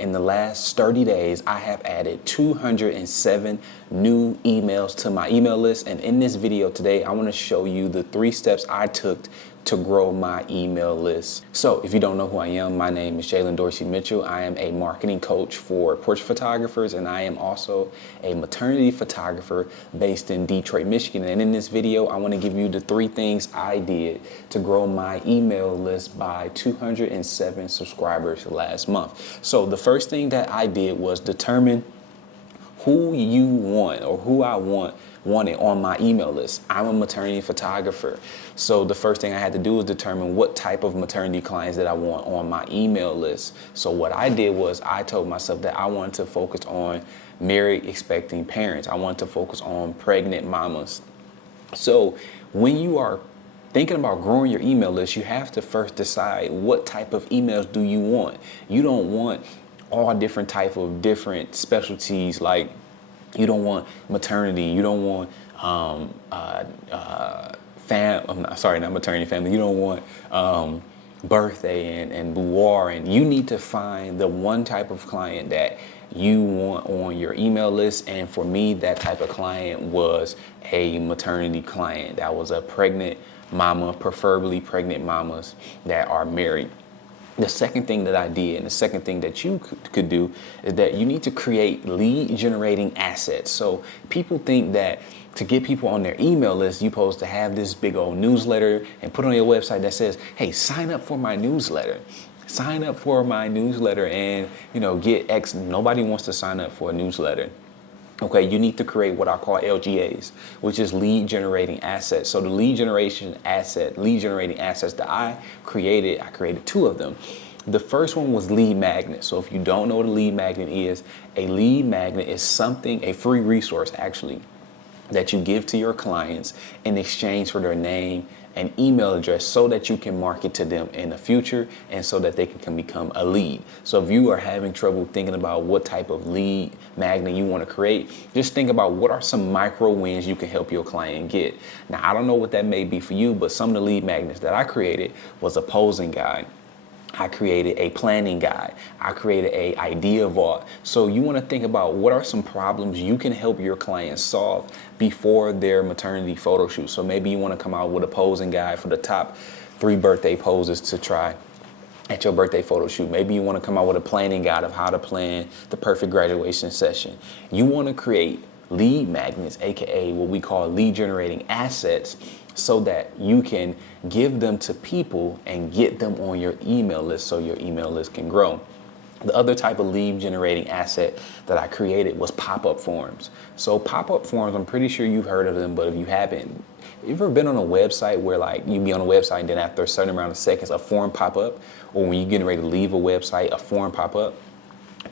in the last 30 days, I have added 207 new emails to my email list. And in this video today, I want to show you the 3 steps I took to grow my email list. So if you don't know who I am, my name is Jalen Dorsey Mitchell. I am a marketing coach for portrait photographers, and I am also a maternity photographer based in Detroit, Michigan. And in this video, I want to give you the 3 things I did to grow my email list by 207 subscribers last month. So the first thing that I did was determine who you want, or who I wanted on my email list. I'm a maternity photographer. So the first thing I had to do was determine what type of maternity clients that I want on my email list. So what I did was I told myself that I wanted to focus on married expecting parents. I wanted to focus on pregnant mamas. So when you are thinking about growing your email list, you have to first decide what type of emails do you want. You don't want all different type of different specialties. Like, you don't want maternity, you don't want not maternity family, you don't want birthday and boudoir, and you need to find the one type of client that you want on your email list. And for me, that type of client was a maternity client. That was a pregnant mama, preferably pregnant mamas that are married. The second thing that I did, and the second thing that you could do, is that you need to create lead generating assets. So people think that to get people on their email list, you're supposed to have this big old newsletter and put on your website that says, hey, sign up for my newsletter. Sign up for my newsletter and, get X. Nobody wants to sign up for a newsletter. Okay, you need to create what I call LGAs, which is lead generating assets. So the lead generating assets that I created 2 of them. The first one was lead magnet. So if you don't know what a lead magnet is something, a free resource actually, that you give to your clients in exchange for their name and email address, so that you can market to them in the future and so that they can become a lead. So if you are having trouble thinking about what type of lead magnet you want to create, just think about what are some micro wins you can help your client get. Now, I don't know what that may be for you, but some of the lead magnets that I created was a posing guide. I created a planning guide. I created a idea vault. So you want to think about what are some problems you can help your clients solve before their maternity photo shoot. So maybe you want to come out with a posing guide for the top 3 birthday poses to try at your birthday photo shoot. Maybe you want to come out with a planning guide of how to plan the perfect graduation session. You want to create lead magnets, aka what we call lead generating assets, so that you can give them to people and get them on your email list so your email list can grow. The other type of lead generating asset that I created was pop-up forms. So pop-up forms, I'm pretty sure you've heard of them, but if you haven't, you ever been on a website where like you be on a website and then after a certain amount of seconds a form pop up, or when you're getting ready to leave a website, a form pop up?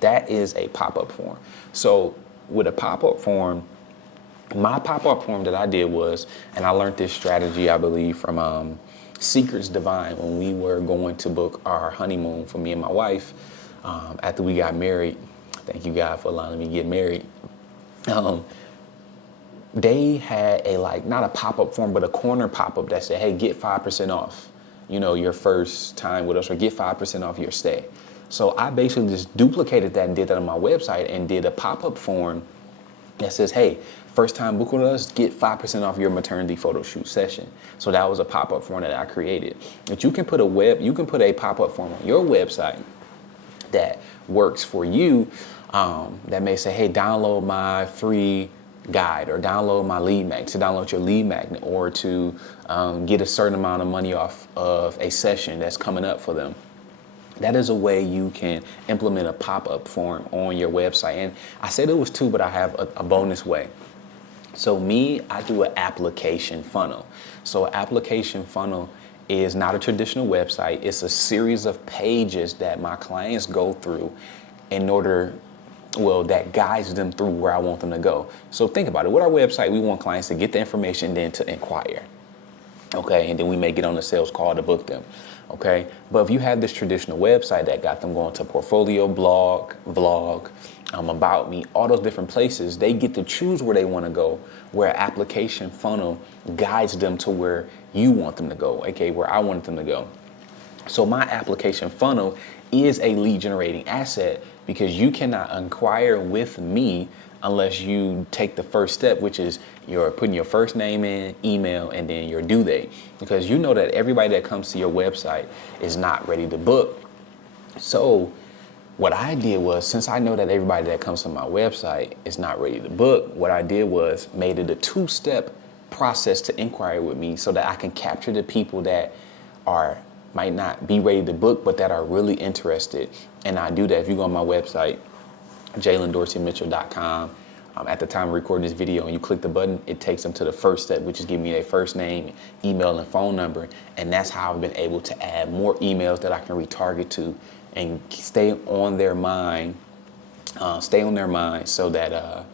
That is a pop-up form. So with a pop-up form, my pop-up form that I did was, and I learned this strategy, I believe, from Secrets Divine when we were going to book our honeymoon for me and my wife after we got married. Thank you, God, for allowing me to get married. They had not a pop-up form, but a corner pop-up that said, hey, get 5% off, your first time with us, or get 5% off your stay. So I basically just duplicated that and did that on my website and did a pop-up form that says, hey, first time book with us, get 5% off your maternity photo shoot session. So that was a pop-up form that I created. But you can put a pop-up form on your website that works for you, that may say, hey, download my free guide, or download my lead magnet, to download your lead magnet, or to get a certain amount of money off of a session that's coming up for them. That is a way you can implement a pop-up form on your website. And I said it was 2, but I have a bonus way. So I do an application funnel. So an application funnel is not a traditional website. It's a series of pages that my clients go through that guides them through where I want them to go. So think about it. With our website, we want clients to get the information, then to inquire. Okay, and then we may get on the sales call to book them. Okay, but if you have this traditional website that got them going to portfolio, blog, vlog, about me, all those different places, they get to choose where they want to go, where application funnel guides them to where you want them to go, aka where I want them to go. So my application funnel is a lead generating asset because you cannot inquire with me unless you take the first step, which is you're putting your first name in, email, and then your due date. Because you know that everybody that comes to your website is not ready to book. So what I did was, since I know that everybody that comes to my website is not ready to book, what I did was made it a 2-step process to inquire with me so that I can capture the people that might not be ready to book, but that are really interested. And I do that. If you go on my website, JalenDorseyMitchell.com, at the time of recording this video, and you click the button, it takes them to the first step, which is giving me their first name, email, and phone number. And that's how I've been able to add more emails that I can retarget to and stay on their mind so that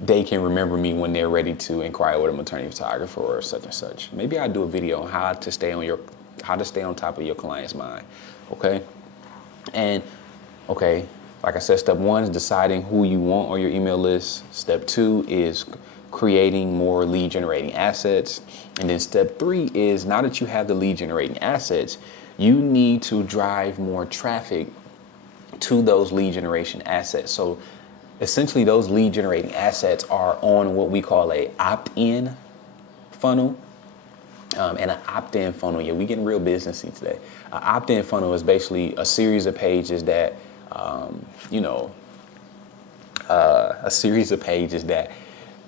they can remember me when they're ready to inquire with a maternity photographer or such and such. Maybe I'll do a video on how to stay on top of your client's mind. Okay. And okay, like I said, step 1 is deciding who you want on your email list. Step 2 is creating more lead generating assets. And then step 3 is, now that you have the lead generating assets, you need to drive more traffic to those lead generation assets. So essentially those lead generating assets are on what we call a opt-in funnel. And an opt-in funnel, yeah, we getting real businessy today. An opt-in funnel is basically a series of pages that,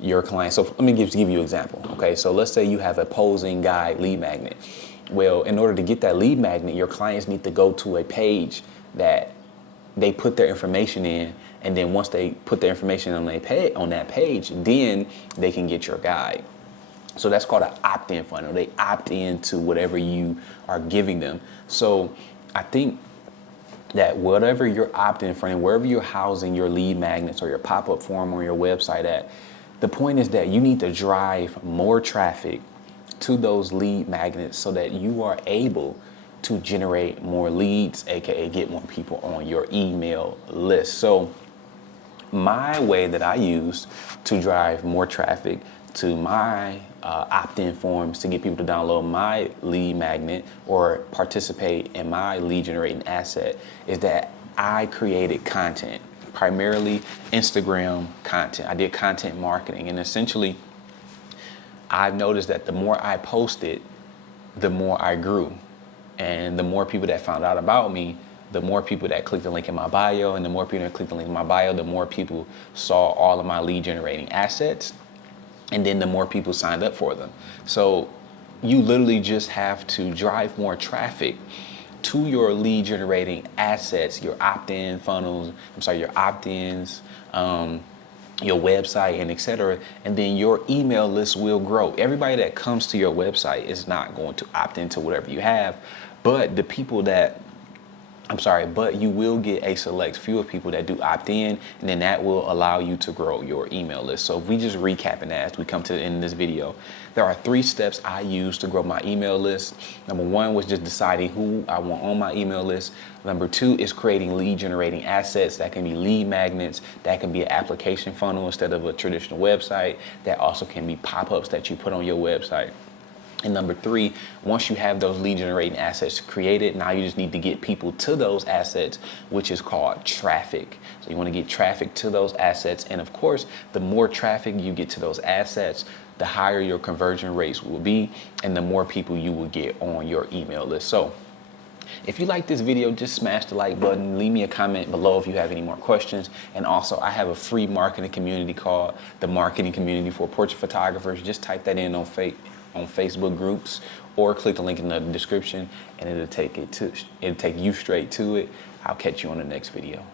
your client. So let me give you an example. Okay, so let's say you have a posing guide lead magnet. Well, in order to get that lead magnet, your clients need to go to a page that they put their information in, and then once they put their information on that page, then they can get your guide. So that's called an opt-in funnel. They opt into whatever you are giving them. So I think that whatever you're opting for, wherever you're housing your lead magnets or your pop-up form on your website at, the point is that you need to drive more traffic to those lead magnets so that you are able to generate more leads, aka get more people on your email list. So my way that I use to drive more traffic to my opt-in forms to get people to download my lead magnet or participate in my lead generating asset is that I created content, primarily Instagram content. I did content marketing, and essentially I've noticed that the more I posted, the more I grew. And the more people that found out about me, the more people that clicked the link in my bio, and the more people that clicked the link in my bio, the more people saw all of my lead generating assets, and then the more people signed up for them. So you literally just have to drive more traffic to your lead generating assets, your opt-in funnels, your opt-ins, your website, and etc. And then your email list will grow. Everybody that comes to your website is not going to opt into whatever you have, but but you will get a select few of people that do opt in, and then that will allow you to grow your email list. So if we just recapping that as we come to the end of this video, there are 3 steps I use to grow my email list. Number 1 was just deciding who I want on my email list. Number 2 is creating lead generating assets. That can be lead magnets. That can be an application funnel instead of a traditional website. That also can be pop-ups that you put on your website. And number 3, once you have those lead generating assets created, now you just need to get people to those assets, which is called traffic. So you want to get traffic to those assets. And of course, the more traffic you get to those assets, the higher your conversion rates will be, and the more people you will get on your email list. So if you like this video, just smash the like button. Leave me a comment below if you have any more questions. And also, I have a free marketing community called the Marketing Community for Portrait Photographers. Just type that in on Facebook groups, or click the link in the description, and it'll take you straight to it. I'll catch you on the next video.